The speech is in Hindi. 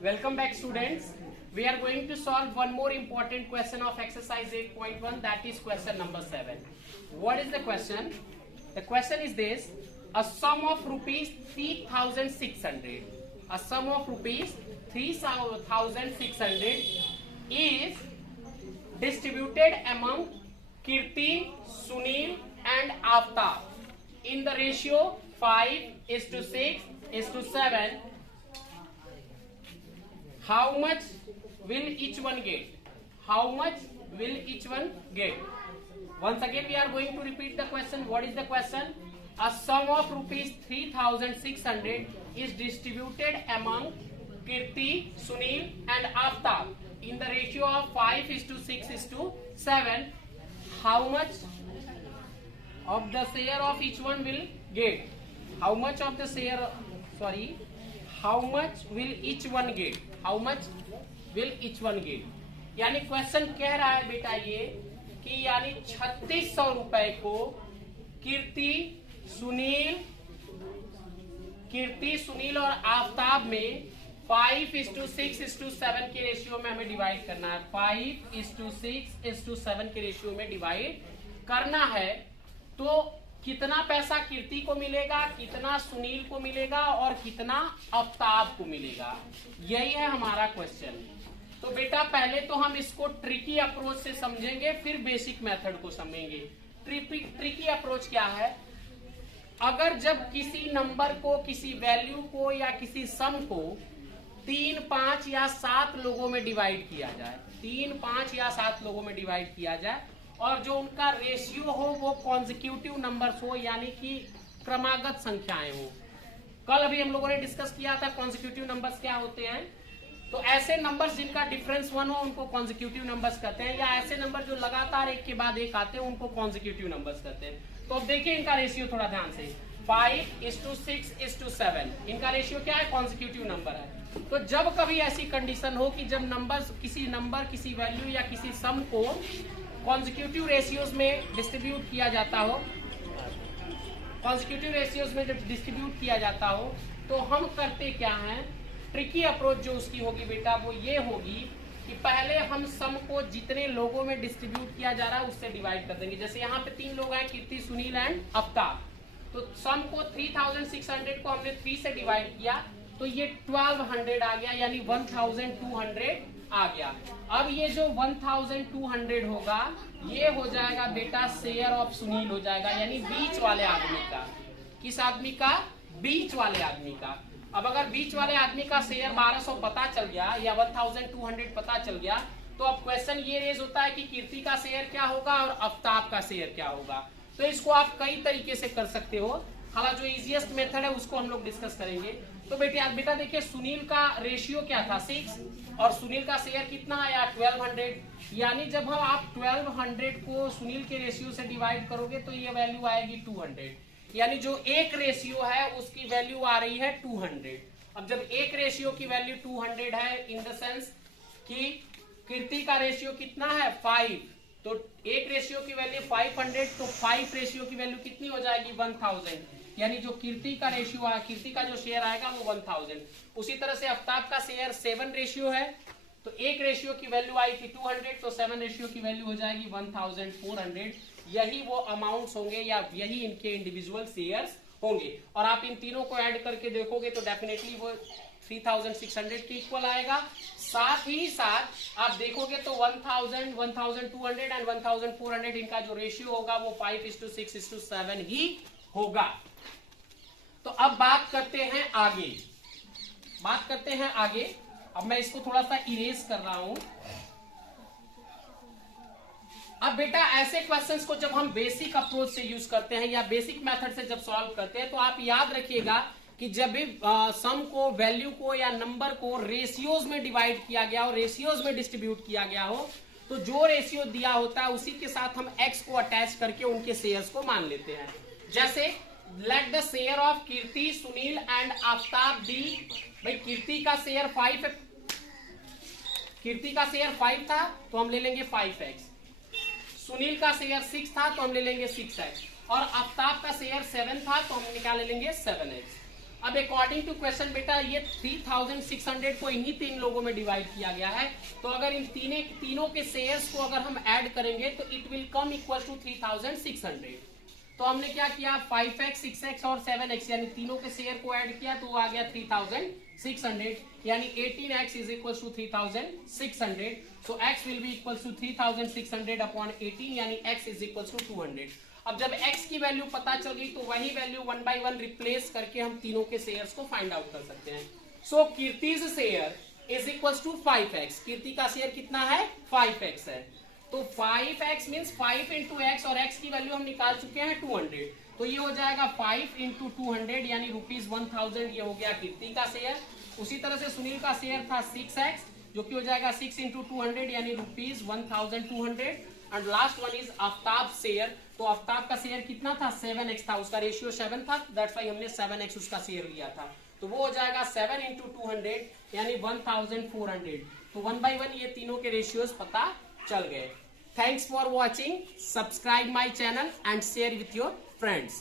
Welcome back, students. We are going to solve one more important question of exercise 8.1, that is question number 7. What is the question? The question is this: a sum of rupees 3,600. A sum of rupees 3,600 is distributed among Kirti, Sunil and Aftab in the ratio 5:6:7. How much will each one get? How much will each one get? Once again we are going to repeat the question. What is the question? A sum of rupees 3,600 is distributed among Kirti, Sunil and Aftab in the ratio of 5:6:7. How much of the share of each one will get? How much of the share, how much will each one get? How much will each one get? यानी क्वेश्चन कह रहा है बेटा ये कि यानी 3600 रुपए को कीर्ति, सुनील और आफताब में 5:6:7 के रेशियो में हमें डिवाइड करना है। 5:6:7 के रेशियो में डिवाइड करना है। तो कितना पैसा कीर्ति को मिलेगा, कितना सुनील को मिलेगा और कितना आफताब को मिलेगा, यही है हमारा क्वेश्चन। तो बेटा पहले तो हम इसको ट्रिकी अप्रोच से समझेंगे, फिर बेसिक मेथड को समझेंगे। ट्रिकी अप्रोच क्या है? अगर जब किसी नंबर को, किसी वैल्यू को या किसी सम को 3, 5 या 7 लोगों में डिवाइड किया जाए, 3, 5 या 7 लोगों में डिवाइड किया जाए और जो उनका रेशियो हो वो कॉन्जिक्यूटिव नंबर्स हो, यानी कि क्रमागत संख्याएं हो। कल अभी हम लोगों ने डिस्कस किया था कॉन्जिक्यूटिव नंबर्स क्या होते हैं। तो ऐसे नंबर्स जिनका डिफरेंस 1 हो उनको कॉन्जिक्यूटिव नंबर्स कहते हैं, या ऐसे नंबर जो लगातार एक के बाद एक आते हैं उनको कॉन्जिक्यूटिव नंबर्स कहते हैं। तो अब देखिए इनका रेशियो थोड़ा ध्यान से, 5:6:7 इनका रेशियो क्या है? कॉन्जिक्यूटिव नंबर है। तो जब कभी ऐसी कंडीशन हो कि जब किसी नंबर, किसी वैल्यू या किसी सम को कॉन्जिक्यूटिव रेशियोज में डिस्ट्रीब्यूट किया जाता हो, कॉन्जिक्यूटिव रेशियोज में जब डिस्ट्रीब्यूट किया जाता हो तो हम करते क्या हैं? ट्रिकी अप्रोच जो उसकी होगी बेटा वो ये होगी कि पहले हम सम को जितने लोगों में डिस्ट्रीब्यूट किया जा रहा है उससे डिवाइड कर देंगे। जैसे यहाँ पे 3 लोग हैं, कीर्ति, सुनील एंड आफताब। तो सम को 3,600 को हमने 3 से डिवाइड किया तो ये 1200 आ गया, यानी 1200 आ गया। अब ये जो 1200 होगा ये हो जाएगा बेटा शेयर ऑफ सुनील हो जाएगा, यानी बीच वाले आदमी का। किस आदमी का? बीच वाले आदमी का। अब अगर बीच वाले आदमी का शेयर 1200 पता चल गया या 1200 पता चल गया तो अब क्वेश्चन ये रेज होता है कि कीर्ति का शेयर क्या होगा और आफताब का शेयर क्या होगा। तो इसको आप कई तरीके से कर सकते हो, हालांकि जो इजीएस्ट मेथड है उसको हम लोग डिस्कस करेंगे। तो बेटा देखिए सुनील का रेशियो क्या था? 6 और सुनील का शेयर कितना आया? 1200। यानी जब हम आप 1200 को सुनील के रेशियो से डिवाइड करोगे तो ये वैल्यू आएगी 200, यानी जो एक रेशियो है उसकी वैल्यू आ रही है 200। अब जब एक रेशियो की वैल्यू 200 है, इन द सेंस कि कीर्ति का रेशियो कितना है? 5, तो एक रेशियो की वैल्यू 500, तो 5 रेशियो की वैल्यू कितनी हो जाएगी? 1000, यानी जो कीर्ति का रेशियो है, कीर्ति का जो शेयर आएगा वो 1000। उसी तरह से आफताब का शेयर 7 रेशियो है, तो एक रेशियो की वैल्यू आई थी 200, तो 7 रेशियो की वैल्यू हो जाएगी 1400। यही वो अमाउंट्स होंगे या यही इनके इंडिविजुअल शेयर्स होंगे। और आप इन तीनों को ऐड करके देखोगे तो डेफिनेटली वो 3,600 के इक्वल आएगा। साथ ही साथ आप देखोगे तो 1000, 1200 एंड 1400 इनका जो रेशियो होगा वो 5:6:7 ही होगा। तो अब बात करते हैं आगे। अब मैं इसको थोड़ा सा इरेज कर रहा हूं। अब बेटा ऐसे क्वेश्चंस को जब हम बेसिक अप्रोच से यूज करते हैं या बेसिक मेथड से जब सॉल्व करते हैं तो आप याद रखिएगा कि जब भी सम को, वैल्यू को या नंबर को रेशियोज में डिवाइड किया गया हो, रेशियोज में डिस्ट्रीब्यूट किया गया हो, तो जो रेशियो दिया होता है उसी के साथ हम x को अटैच करके उनके शेयर्स को मान लेते हैं। जैसे let the share of Kirti, Sunil and Aftab be. भाई कीर्ति का शेयर 5 था तो हम ले लेंगे 5x। सुनील का शेयर 6 था तो हम ले लेंगे 6x, और आफताब का शेयर 7 था तो हम निकाल लेंगे 7x। अब अकॉर्डिंग टू क्वेश्चन बेटा ये 3600 को इन्हीं 3 लोगों में डिवाइड किया गया है, तो अगर इन तीनों के शेयर्स को अगर हम ऐड करेंगे तो it will come equal to 3600। तो हमने क्या किया, 5x 6x और 7x यानी तीनों के शेयर को ऐड किया तो आ गया 3600, यानी 18x is equal to 3600। So x will be equal to 3600 upon 18 यानी x इज इक्वल टू 200। अब जब x की वैल्यू पता चल गई तो वही वैल्यू 1 बाय 1 रिप्लेस करके हम तीनों के शेयर्स को फाइंड आउट कर सकते हैं। So Kirti's share is equal to 5x, Kirti का शेयर कितना है 5x है, तो 5x मीन्स 5 इंटू x और x की वैल्यू हम निकाल चुके हैं 200, तो ये हो जाएगा 5 इंटू 200 यानी ₹1000, ये हो गया कीर्ति का शेयर। उसी तरह से सुनील का शेयर था 6x जो कि हो जाएगा 6 इंटू 200 यानी ₹1200। And last one is Aftab share, तो आफ्ताब का शेयर कितना था 7x था, उसका रेशियो 7 था, दैट्स व्हाई हमने 7x उसका शेयर लिया था, तो वो हो जाएगा 7 इंटू 200 यानी 1400। तो 1 बाय 1 ये तीनों के रेशियोज पता चल गए। Thanks for watching. Subscribe my channel and share with your friends.